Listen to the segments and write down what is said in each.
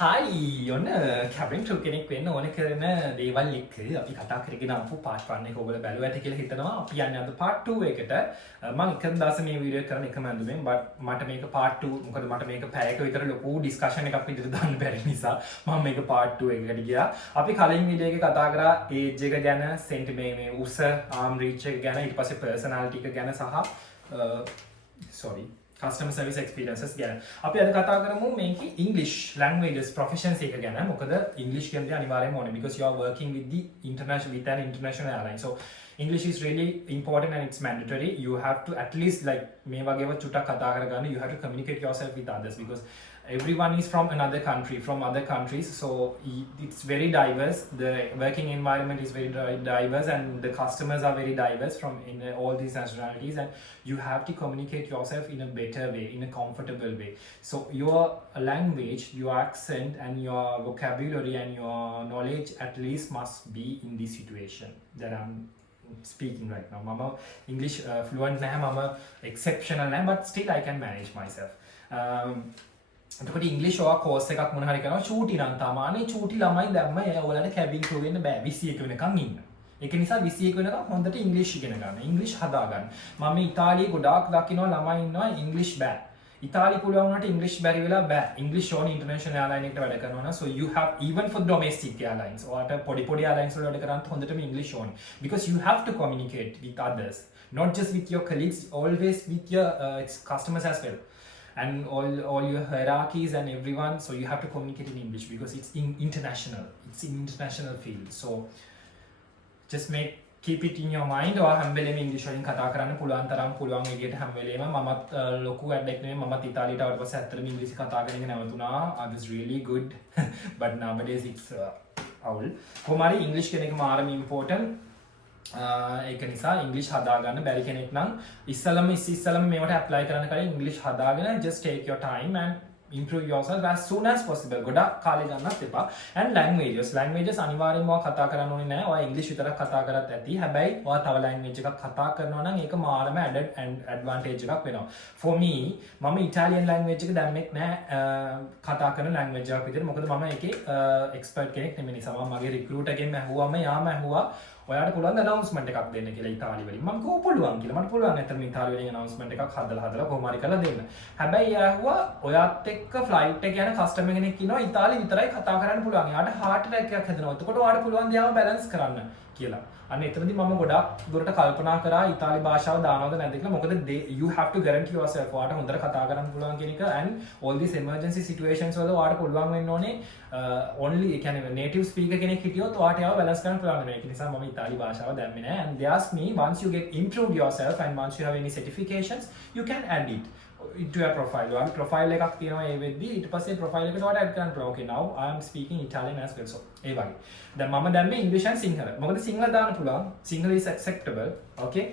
හයි ඔන්න කැබින් ට්‍රු කෙනෙක් වෙන්න ඕන කරන දේවල් එක්ක අපි කතා කරගෙන ආපු පාර්ට් 1 එක ඔයගොල්ලෝ බැලුවා ඇති කියලා හිතනවා. අපි යන්නේ අද පාර්ට් 2 එකට. මම එක දවස් මේ වීඩියෝ කරන එකම ඇඳුමෙන් මට මේක පාර්ට් 2 මොකද මට මේක පැයක විතර ලොකු ඩිස්කෂන් එකක් විදිහට දාන්න බැරි නිසා මම මේක පාර්ට් 2 එකකට ගියා. අපි කලින් වීඩියෝ එකේ කතා කරා ඒජ් එක ගැන, සෙන්ටිමීටර් මේ උස, ආම් රීච් එක ගැන, ඊට පස්සේ පර්සනාලිටි එක ගැන සහ customer service experiences ගැන. අපි අද කතා කරමු මේකේ English languages proficiency එක ගැන. මොකද English කියන්නේ අනිවාර්යයෙන්ම ඕනේ because you are working with the international airline. So English is really important and it's mandatory. You have to at least like මේ වගේව චුට්ටක් කතා කරගන්න. You have to communicate yourself with others because everyone is from another country, from other countries, so it's very diverse. The working environment is very diverse and the customers are very diverse from all these nationalities, and you have to communicate yourself in a better way, in a comfortable way. So your language, your accent and your vocabulary and your knowledge at least must be in this situation that I'm speaking right now. Mama English fluent naha, mama exceptional naha, but still I can manage myself. එතකොට ඉංග්‍රීසි ඔයා course එකක් මොන හරි කරනවා චූටි නම් තමයි චූටි ළමයි දැම්ම ඔයාලට කැබින් ක්‍රූ වෙන්න බෑ 21 වෙනකන් ඉන්න. ඒක නිසා 21 වෙනකන් හොඳට ඉංග්‍රීසි ඉගෙන ගන්න. ඉංග්‍රීසි හදා ගන්න. මම මේ ඉතාලියේ ගොඩාක් දකින්නවා ළමයි ඉන්නවා ඉංග්‍රීසි බෑ. ඉතාලි පුළුවන් වුණාට ඉංග්‍රීසි බැරි වෙලා බෑ. ඉංග්‍රීසි ඕනි ඉන්ටර්නැෂනල් එයාලයින් එකට වැඩ කරනවා නම් so you have even for domestic airlines ඔයාට පොඩි airlines වල වැඩ කරන් හොඳටම ඉංග්‍රීසි ඕනි. Because you have to communicate with others, not just with your colleagues, always with your customers as well. And all your hierarchies and everyone, so you have to communicate in English because it's international field. So just keep it in your mind. ඔයා හැම වෙලේම ඉංග්‍රීසි වලින් කතා කරන්න පුළුවන් තරම් පුළුවන් විදියට හැම වෙලේම මමත් ලොකු වැඩක් නෙමෙයි මමත් ඉතාලියට ආවට පස්සේ ඇත්තටම ඉංග්‍රීසි කතා කරගෙන නැවතුණා. I was really good but nowadays it's අවුල්. කොහොම හරි ඉංග්‍රීසි කියන එක මාරම important. ඒක නිසා ඉංග්‍රීසි හදාගන්න බැරි කෙනෙක් නම් ඉස්සලම මේවට ඇප්ලයි කරන්න කලින් ඉංග්‍රීසි හදාගෙන just take your time and improve yourself as soon as possible. ගොඩක් කාලේ ගන්නත් එපා. and languages අනිවාර්යෙන්ම ඔයා කතා කරන්න ඕනේ නැහැ. ඔයා ඉංග්‍රීසි විතරක් කතා කරත් ඇති. හැබැයි ඔයා තව language එකක් කතා කරනවා නම් ඒක මාරම added advantage එකක් වෙනවා. for me මම Italian language එක දැම්මෙත් නැහැ කතා කරන language එකක් විදිහට. මොකද මම ඒකේ expert කෙනෙක් නෙමෙයි නිසා මම මගේ recruiter කෙනෙක්ම ඇහුවාම යාම ඇහුවා ඔයාට පුළුවන් announcement එකක් දෙන්න කියලා ඉතාලි වලින්. මම කිව්වා පුළුවන් කියලා. මට පුළුවන් ඇත්තටම ඉතාලි වලින් announcement එකක් හදලා කොහොම හරි කරලා දෙන්න. හැබැයි ඇහුවා ඔයාත් එක්ක flight එක යන customer කෙනෙක් ඉන්නවා ඉතාලි විතරයි කතා කරන්න පුළුවන්. එයාට heart attack එකක් හැදෙනවා. එතකොට ඔයාට පුළුවන් දියාම balance කරන්න කියලා. අන්න එතනදී මම ගොඩක් දුරට කල්පනා කරා ඉතාලි භාෂාව දානවද නැද්ද කියලා. මොකද you have to guarantee yourself ඔයාට හොඳට කතා කරන්න පුළුවන් කියන එක and all these emergency situations වල ඔයාට පුළුවන් වෙන්න ඕනේ only ඒ කියන්නේ native speaker කෙනෙක් හිටියොත් ඔයාට ඒව balance කරන්න පුළුවන් වෙනවා. ඒක නිසා මම ඉතාලි භාෂාව දැම්මේ නැහැ. and they asked me once you get improved yourself and once you have any certifications you can add it into your profile. ඔයාගේ profile එකක් තියෙනවා ඒ වෙද්දී ඊට පස්සේ profile එකට ඔයාට add කරන්න පුළුවන්. okay now I am speaking Italian as well. so ඒ වගේ. දැන් මම දැම්මේ English and සිංහල. මොකද සිංහල දාන්න පුළුවන්. Sinhala is acceptable. okay.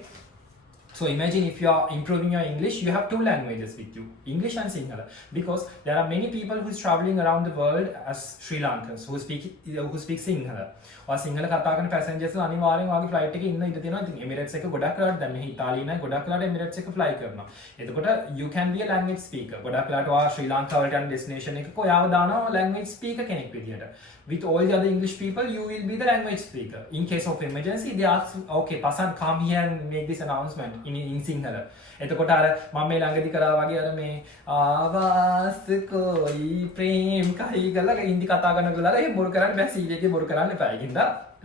So imagine if you are improving your English, you have two languages with you, English and Sinhala, because there are many people who is traveling around the world as Sri Lankans who speak Sinhala. or Sinhala කතා කරන passengers ලා අනිවාර්යෙන් ඔයාගේ flight එකේ ඉන්න ඉඩ තියෙනවා. ඉතින් Emirates එක ගොඩක් වෙලාවට දැන් මේ ඉතාලියේ නෑ ගොඩක් වෙලාවට Emirates එක fly කරනවා. එතකොට you can be a language speaker. ගොඩක් වෙලාවට ඔයා ශ්‍රී ලංකාවට යන destination එකක ඔයාව දානවා language speaker කෙනෙක් විදියට. With all the other English people, you will be the language speaker. In case of emergency, they ask, okay, Pasan, come here and make this announcement in Sinhala. එතකොට අර මම මේ ළඟදී කරා වගේ අර මේ ආවාස් කොයි ප්‍රේම කයි ගලක හින්දි කතා කරන ගලලා ඒ බොරු කරන්න බෑ සීරියස් එකේ බොරු කරන්න එපා. ඒකින්ද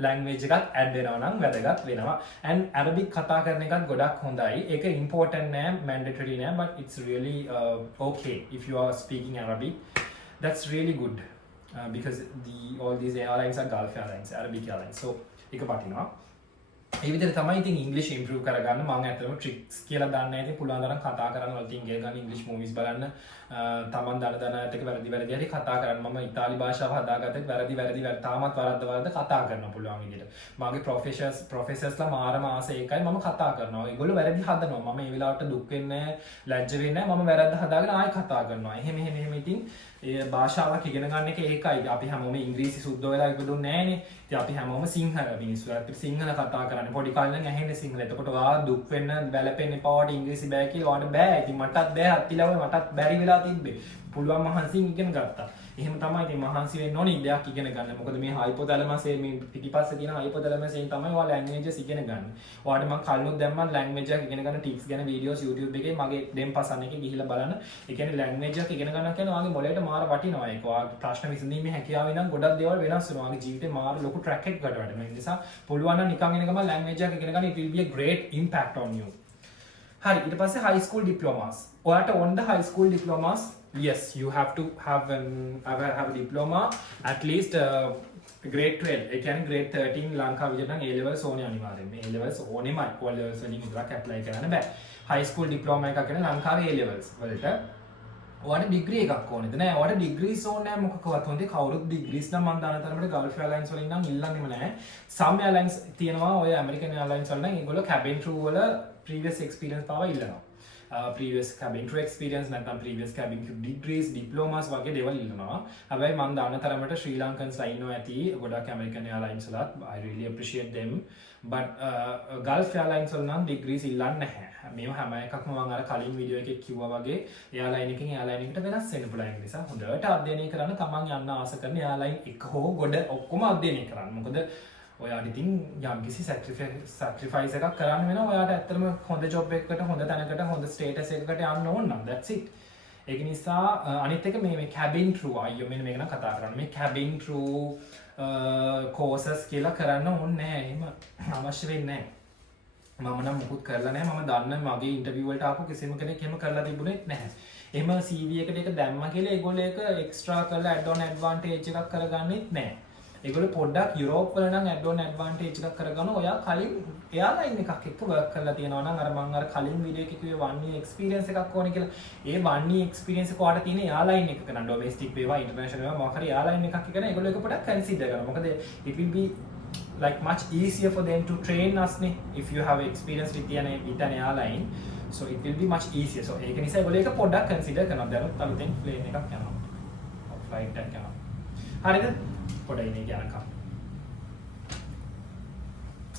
language එකක් add වෙනවා නම් වැදගත් වෙනවා. and Arabic කතා කරන එකත් ගොඩක් හොඳයි. ඒක important නෑ, mandatory නෑ, but it's really okay if you are speaking Arabic. That's really good. Because all these airlines are Gulf airlines, Arabic airlines. So ඒක පටිනවා. ඒ විදිහට තමයි ඉතින් ඉංග්‍රීසි ඉම්ප්‍රූව් කරගන්න මම ඇත්තටම ට්‍රික්ස් කියලා දන්නේ නැහැ. ඉතින් පුළුවන් තරම් කතා කරන්න වල ඉතින් ගන්න ඉංග්‍රීසි මූවිස් බලන්න තමන් දන ඇතක වැරදි හරි කතා කරන්න. මම ඉතාලි භාෂාව හදාගත්තත් වැරදි තාමත් වරද්ද කතා කරන්න පුළුවන් විදිහට. මගේ ප්‍රොෆෙසර්ස්ලා මාරම ආසයි ඒකයි මම කතා කරනවා. ඒගොල්ලෝ වැරදි හදනවා. මම ඒ වෙලාවට දුක් වෙන්නේ නැහැ, ලැජ්ජ වෙන්නේ නැහැ. මම වැරද්ද හදාගෙන ආයෙ කතා කරනවා. එහෙම ඉතින් ඒ භාෂාවක් ඉගෙන ගන්න එක ඒකයි. අපි හැමෝම ඉංග්‍රීසි සුද්ධ වෙලා ඉපදුන්නේ නැහනේ. ඉතින් අපි හැමෝම සිංහල මිනිස්සු. අපි සිංහල කතා කරන්නේ. පොඩි කාලේ නම් ඇහෙන්නේ සිංහල. එතකොට ඔයා දුක් වෙන්න වැළපෙන්න එපා. ඔයාට ඉංග්‍රීසි බෑ කියලා ඔයාට බෑ. ඉතින් මටත් බෑ. අත්තිලව මටත් බැරි වෙලා තිබ්බේ. පුළුවන් මහන්සියෙන් ඉගෙන ගත්තා. එහෙම තමයි ඉතින් මහන්සි වෙන්න ඕනේ ඉඩයක් ඉගෙන ගන්න. මොකද මේ හයිපොතැලමසේ මේ පිටිපස්සේ තියෙන හයිපොතැලමසෙන් තමයි ඔයා ලැන්ග්වේජස් ඉගෙන ගන්න. ඔයාලට මම කලිනුත් දැම්මා ලැන්ග්වේජ් එකක් ඉගෙන ගන්න ටිප්ස් ගැන වීඩියෝස් YouTube එකේ මගේ දෙම් පසන්න එකේ ගිහිල්ලා බලන්න. ඒ කියන්නේ ලැන්ග්වේජ් එකක් ඉගෙන ගන්නවා කියන්නේ ඔයාගේ මොළයට මාර වටිනවා ඒක. ඔයාගේ ප්‍රශ්න විසඳීමේ හැකියාව නම් ගොඩක් දේවල් වෙනස් වෙනවා. ඔයාගේ ජීවිතේ මාර ලොකු ට්‍රැක් එකකට වැටෙනවා. ඒ නිසා පුළුවන් නම් නිකන් එන ගමන් ලැන්ග්වේජ් එකක් ඉගෙන ගන්න it will be a great impact on you. Hari, ඊට පස්සේ high school diplomas. ඔයාට on the high school diplomas, yes, you have to have a diploma at least grade 12. ඒ කියන්නේ grade 13 ලංකාව විදිහට නම් A levels ඕනේ අනිවාර්යෙන්ම. A levels ඕනෙමයි. O levels වලින් විතරක් apply කරන්න බෑ. high school diploma එකක් කියන ලංකාවේ A levels වලට ඔයාට ඩිග්‍රී එකක් ඕනේද? නෑ, ඔයාට ඩිග්‍රීස් ඕනේ නෑ මොකකවත්. හොඳේ කවුරුත් ඩිග්‍රීස් නම් මම දාන තරමට Gulf Airlines වලින් නම් ඉල්ලන්නේම නෑ. some airlines තියෙනවා ඔය American Airlines වල නම් ඒගොල්ලෝ cabin crew වල previous experience පාවා ඉල්ලනවා. previous cabin crew experience නැත්නම් previous cabin crew degrees diplomas වගේ දේවල් ඉල්ලනවා. හැබැයි මම දාන තරමට ශ්‍රී ලංකන්ස් ඉන්නවා ඇති ගොඩක් American Airlines වලත් I really appreciate them. but Gulf Airlines වල නම් degrees ඉල්ලන්නේ නැහැ. මේව හැම එකක්ම මම අර කලින් වීඩියෝ එකේ කිව්වා වගේ එයාලයින් එකකින් එයාලයින් එකට වෙනස් වෙන්න පුළුවන්. ඒ නිසා හොඳට අධ්‍යයනය කරන්න තමන් යන්න ආස කරන එයාලයින් එක හෝ ගොඩ ඔක්කොම අධ්‍යයනය කරන්න. මොකද ඔයාට ඉතින් යම්කිසි sacrifice එකක් කරන්න වෙනවා. ඔයාට ඇත්තටම හොඳ job එකකට හොඳ තැනකට හොඳ status එකකට යන්න ඕන නම් that's it. ඒක නිසා අනිත් එක මේ cabin crew අයියෝ මෙන්න මේක නම් කතා කරන්න. මේ cabin crew courses කියලා කරන්න ඕනේ නැහැ. එහෙම අවශ්‍ය වෙන්නේ නැහැ. මම නම් මුකුත් කරලා නැහැ. මම දන්න මගේ ඉන්ටර්විව් වලට ආපු කිසිම කෙනෙක් එහෙම කරලා තිබුණේ නැහැ. එහෙම CV එකට ඒක දැම්මා කියලා ඒගොල්ලෝ ඒක එක්ස්ට්‍රා කරලා add on advantage එකක් කරගන්නෙත් නැහැ. ඒගොල්ලෝ පොඩ්ඩක් යුරෝප් වල නම් add on advantage එකක් කරගන්න ඔයා කලින් එයාලයින් එකක් එක්ක work කරලා තියෙනවා නම් අර මම අර කලින් වීඩියෝ එකේ කිව්වේ 1 year experience එකක් ඕනේ කියලා. ඒ 1 year experience එක ඔයාට තියෙන එයාලයින් එකක නම් domestic වේවා international වේවා මොකක් හරි එයාලයින් එකක් එකන ඒගොල්ලෝ ඒක පොඩ්ඩක් consider කරනවා. මොකද it will be like much easier for them to train us if you have experience with an airline, so it will be much easier. So ඒක නිසා ඒගොල්ලෝ ඒක පොඩ්ඩක් consider කරනවා. දැන් අලුතෙන් plane එකක් යනවා. flight එකක් යනවා. හරිද? පොඩ්ඩක් ඉන්නේ කියනකම්.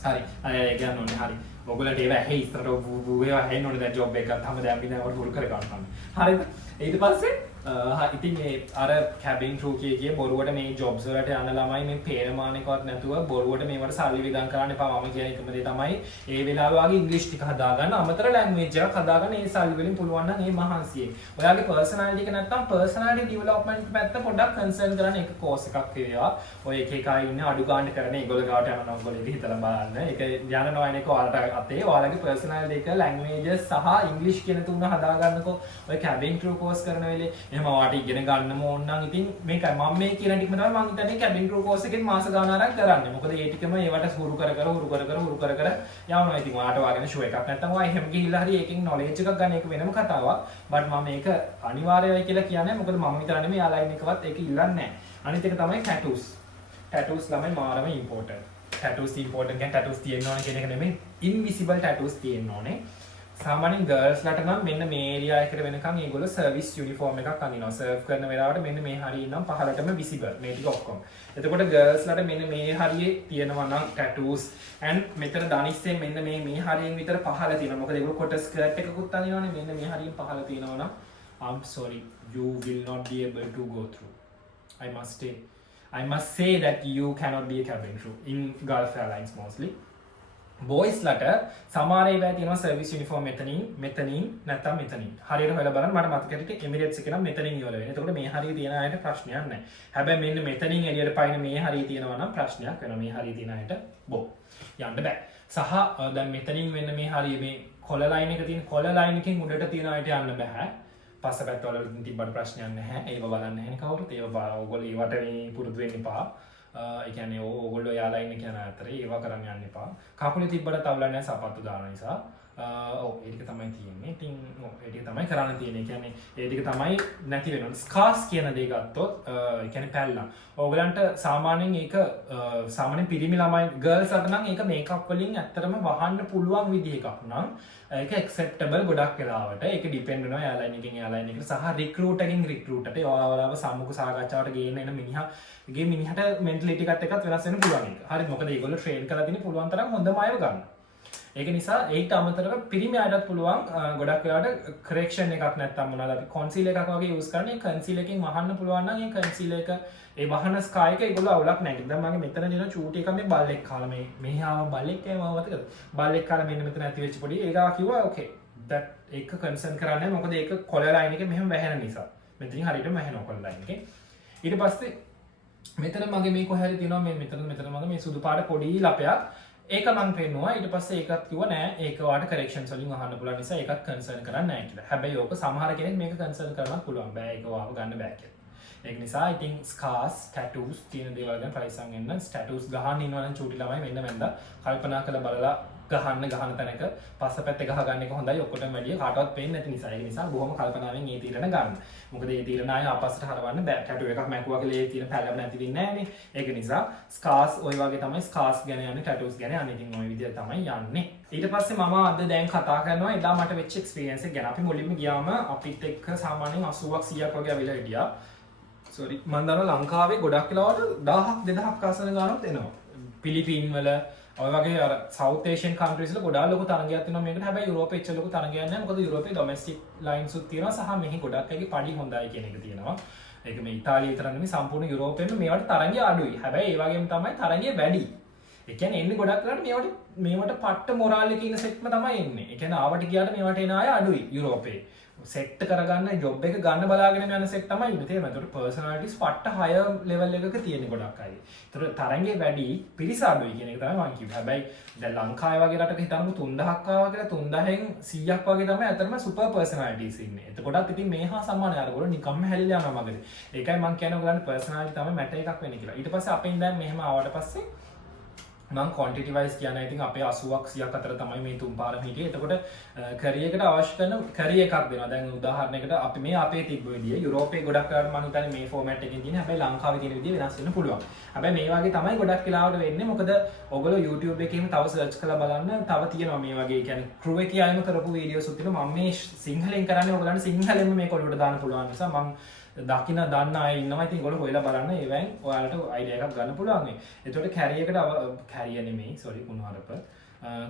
හරි. අය ගන්න ඕනේ. හරි. ඔයගොල්ලන්ට ඒව ඇහි ඉස්සරට ඒව ඇහෙන්න ඕනේ දැන් ජොබ් එකක් ගත්තාම දැන් අපි දැන් වල කර ගන්නවා. හරිද? ඊට පස්සේ ඉතින් මේ අර cabin crew කිය බොරුවට මේ jobs වලට යන ළමයි මේ පේනමානකවත් නැතුව බොරුවට මේවට සල්ලි වියදම් කරන්න එපා. මම කියන එකම දේ තමයි ඒ වෙලාවේ වගේ ඉංග්‍රීසි ටික හදාගන්න අමතර ලැන්ග්වේජ් එකක් හදාගන්න ඒ සල්ලි වලින් පුළුවන් නම් ඒ මහන්සියෙන්. ඔයාගේ personality එක නැත්තම් personality development පැත්ත පොඩ්ඩක් concern කරන්න ඒක course එකක් වේවා. ඔය එක එක අය ඉන්නේ අඩු ගන්න කරන ඒගොල්ලෝ ගාවට යනවා ඔයගොල්ලෝ ඒක හිතලා බලන්න. ඒක යනවා එන එක ඔයාලට අතේ ඔයාලගේ personality එක languages සහ english කියන තුන හදාගන්නකෝ. ඔය cabin crew course කරන වෙලේ එහෙම ඔයාට ඉගෙන ගන්නම ඕන නම් ඉතින් මේකයි මම මේ කියන ටිකම තමයි මම හිතන්නේ cabin crew course එකෙන් මාස ගානක් කරන්නේ. මොකද ඒ ටිකම ඒවට හුරු කර යවනවා. ඉතින් ඔයාට වාගෙන ෂෝ එකක් නැත්තම් ඔයා එහෙම ගිහිල්ලා හරි ඒකෙන් knowledge එකක් ගන්න එක වෙනම කතාවක්. but මම මේක අනිවාර්යයි කියලා කියන්නේ මොකද මම විතර නෙමෙයි යාලයින් එකවත් ඒක ඉල්ලන්නේ නැහැ. අනිත් එක තමයි tattoos. tattoos ළමයි මාරම important. tattoos important කියන්නේ tattoos තියෙන්න ඕන කියන එක නෙමෙයි invisible tattoos තියෙන්න ඕනේ. සාමාන්‍යයෙන් girls ලට නම් මෙන්න මේ area එකට වෙනකන් ඒගොල්ලෝ service uniform එකක් අඳිනවා. serve කරන වෙලාවට මෙන්න මේ හරිය නම් පහලටම visible මේ ටික ඔක්කොම. එතකොට girls ලට මෙන්න මේ හරියේ තියෙනවා නම් tattoos and මෙතන දනිස්සේ මෙන්න මේ හරියෙන් විතර පහල තියෙනවා. මොකද ඒගොල්ලෝ කොට skirt එකකුත් අඳිනවනේ. මෙන්න මේ හරියෙන් පහල තියෙනවා නම් I'm sorry you will not be able to go through. I must say that you cannot be a cabin crew in Gulf Airlines mostly. boys ලට සමහර ඒවා තියෙනවා service uniform මෙතනින් නැත්නම් මෙතනින්. හරියට හොයලා බලන්න මට මතක හිටියේ Emirates එකේ නම් මෙතනින් ඉවර වෙන්නේ. එතකොට මේ හරිය තියෙන අයට ප්‍රශ්නයක් නැහැ. හැබැයි මෙන්න මෙතනින් එළියට පයින් මේ හරිය තියෙනවා නම් ප්‍රශ්නයක් වෙනවා. මේ හරිය තියෙන අයට යන්න බෑ. සහ දැන් මෙතනින් වෙන්න මේ හරිය මේ කොළ ලයින් එක තියෙන කොළ ලයින් එකෙන් උඩට තියෙන අයට යන්න බෑ. පස්සපැත්ත වල තිබ්බට ප්‍රශ්නයක් නැහැ. ඒව බලන්න නැහැ කවුරුත්. ඒව ඔයගොල්ලෝ ඒවට මේ පුරුදු වෙන්න එපා. ඒ කියන්නේ ඕගොල්ලෝ යාලා ඉන්න කියන අතරේ ඒවා කරන්න යන්න එපා. කකුලේ තිබ්බට තවලා නැහැ සපත්තු දාන නිසා. ඒ ටික තමයි තියෙන්නේ. ඉතින් ඒ ටික තමයි කරන්න තියෙන්නේ. කියන්නේ ඒ ටික තමයි නැති වෙනවා. ස්කාර්ස් කියන දේ ගත්තොත් ඒ කියන්නේ පැල්ලම්. ඕගලන්ට සාමාන්‍යයෙන් ඒක සාමාන්‍යයෙන් පිරිමි ළමයි ගර්ල්ස් අතර නම් ඒක මේකප් වලින් ඇත්තටම වහන්න පුළුවන් විදිහ එකක් නම් ඒක ඇක්සෙප්ටබල් ගොඩක් වෙලාවට. ඒක ඩිපෙන්ඩ් වෙනවා එයාලයින් එකෙන් එයාලයින් එකට සහ රික්‍රූට් එකෙන් රික්‍රූටර්ට ඔයාලව සම්මුඛ සාකච්ඡාවට ගේන්න එන මිනිහට මෙන්ටලිටි එකත් එක්කත් වෙනස් වෙන්න පුළුවන් එක. හරිද? මොකද ඒගොල්ලෝ ට්‍රේන් කරලා තියෙන පුළුවන් තරම් හොඳම අයව ගන්න. ඒක නිසා ඒට අමතරව පිරිමි අයටත් පුළුවන් ගොඩක් වෙලාවට කරෙක්ෂන් එකක් නැත්තම් මොනවාද අපි කන්සීලර් එකක් වගේ යූස් කරන්නේ කන්සීලර් එකෙන් වහන්න පුළුවන් නම් ඒ කන්සීලර් එක ඒ වහන ස්කායක ඒගොල්ලෝ අවුලක් නැහැ. දැන් මගේ මෙතන දින චූටි එක මේ බල්ලෙක් කාලා මේ මෙහි ආව බල්ලෙක් මම මතකද? බල්ලෙක් කාලා මෙන්න මෙතන ඇති වෙච්ච පොඩි ඒගා කිව්වා ඕකේ that ඒක කන්සර්න් කරන්නේ මොකද ඒක කොලර් ලයින් එකේ මෙහෙම වැහෙන නිසා. මෙතනින් හරියටම වැහෙනවා කොලර් ලයින් එකේ. ඊට පස්සේ මෙතන මගේ මේ කොහේ හරි තියෙනවා මේ මෙතන මගේ මේ සුදු පාට පොඩි ලපයක් ඒක මං පෙන්නුවා. ඊට පස්සේ ඒකත් කිව්වා නෑ ඒක වාට කරෙක්ෂන්ස් වලින් අහන්න පුළුවන් නිසා ඒකත් කන්සර්න් කරන්නේ නෑ කියලා. හැබැයි ඕක සමහර කෙනෙක් මේක කන්සර්න් කරන්නත් පුළුවන්. බෑ ඒක වාව ගන්න බෑ කියලා. ඒක නිසා ඉතින් ස්කාර්ස් ටැටූස් තියෙන දේවල් ගැන ප්‍රයිසන් එන්න ටැටූස් ගහන්න ඉන්නවනම් චූටි ළමයි මෙන්න මෙන්ද කල්පනා කරලා බලලා ගහන්න ගහන තැනක පස්සපැත්තේ ගහ ගන්න එක හොඳයි. ඔක්කොටම වැඩිය කාටවත් පේන්නේ නැති නිසා. ඒක නිසා බොහොම කල්පනාවෙන් ඒ තීරණ ගන්න. මොකද ඒ තීරණ ආය අපස්සට හරවන්න බෑ. ටැටූ එකක් මැකුවා කියලා ඒ තීරණ පැලව නැති වෙන්නේ නෑනේ. ඒක නිසා ස්කාර්ස් ওই වගේ තමයි ස්කාර්ස් ගැන යන්නේ ටැටූස් ගැන යන්නේ. ඉතින් ওই විදිහට තමයි යන්නේ. ඊට පස්සේ මම අද දැන් කතා කරනවා එදා මට වෙච්ච එක්ස්පීරියන්ස් එක ගැන. අපි මුලින්ම ගියාම අපිත් එක්ක සාමාන්‍යයෙන් 80ක් 100ක් වගේ අවිලා හිටියා. සෝරි මම දන්නවා ලංකාවේ ගොඩක් වෙලාවට 1000ක් 2000ක් ආසන ගානක් එනවා. පිලිපීන් වල ඔය වගේ අර සවුත් ඒෂියන් කන්ට්‍රීස් වල ගොඩාක් ලොකු තරගයක් තියෙනවා මේකට. හැබැයි යුරෝපේ එච්චර ලොකු තරගයක් නැහැ. මොකද යුරෝපේ ඩොමෙස්ටික් ලයින්ස් උත් තියෙනවා සහ මෙහි ගොඩක් අයගේ පඩි හොඳයි කියන එක තියෙනවා. ඒක මේ ඉතාලිය විතර නෙමෙයි සම්පූර්ණ යුරෝපෙම මේවට තරගය අඩුයි. හැබැයි ඒ වගේම තමයි තරගය වැඩි. ඒ කියන්නේ එන්නේ ගොඩක් වෙලාවට මේවට පට්ට මොරාල් එකේ ඉන්න සෙට්ම තමයි එන්නේ. ඒ කියන්නේ ආවට ගියාට මේවට එන අය අඩුයි යුරෝපේ. සෙට් කරගන්න ජොබ් එක ගන්න බලාගෙන යන සෙට් තමයි ඉන්නේ. තේරෙනවද? ඒකට පර්සනැලිටිස් පට්ට හයර් ලෙවල් එකක තියෙන ගොඩක් අය. ඒතර තරංගේ වැඩි පිරිස අඩුයි කියන එක තමයි මම කිව්වේ. හැබැයි දැන් ලංකාවේ වගේ රටක හිතන්නකො 3000ක් ආවා කියලා 3000න් 100ක් වගේ තමයි අතරම සුපර් පර්සනැලිටිස් ඉන්නේ. එතකොටත් ඉතින් මේ හා සමානයි. අරගොල්ලෝ නිකම්ම හැලිලා යනවා මගදී. ඒකයි මම කියන්නේ ඔයගොල්ලන්ට පර්සනැලිටි තමයි මැටර් එකක් වෙන්නේ කියලා. ඊට පස්සේ අපෙන් දැන් මෙහෙම ආවට පස්සේ මම quantity wise කියන්නේ ඉතින් අපේ 80ක් 100ක් අතර තමයි මේ තුන් පාරම හිටියේ. එතකොට කැරිය එකට අවශ්‍ය කරන කැරිය එකක් දෙනවා. දැන් උදාහරණයකට අපි මේ අපේ තිබ්බ විදිය යුරෝපේ ගොඩක් වෙලාවට මම හිතන්නේ මේ ෆෝමැට් එකකින් තියෙන. හැබැයි ලංකාවේ තියෙන විදිය වෙනස් වෙන්න පුළුවන්. හැබැයි මේ වගේ තමයි ගොඩක් වෙලාවට වෙන්නේ. මොකද ඔයගොල්ලෝ YouTube එකේම තව සර්ච් කරලා බලන්න තව තියෙනවා මේ වගේ කියන්නේ crew එකේ අයම කරපු වීඩියෝස් උත් තියෙනවා. මම මේ සිංහලෙන් කරන්නේ ඔයගොල්ලන්ට සිංහලෙන්ම මේක ඔලුවට දාන්න පුළුවන් නිසා මම දකින්න දන්න අය ඉන්නවා. ඉතින් ඒගොල්ලෝ හොයලා බලන්න ඒවෙන් ඔයාලට අයිඩියා එකක් ගන්න පුළුවන් වෙයි. එතකොට කැරිය එකට කැරිය නෙමෙයි සෝරි කුණුහරුප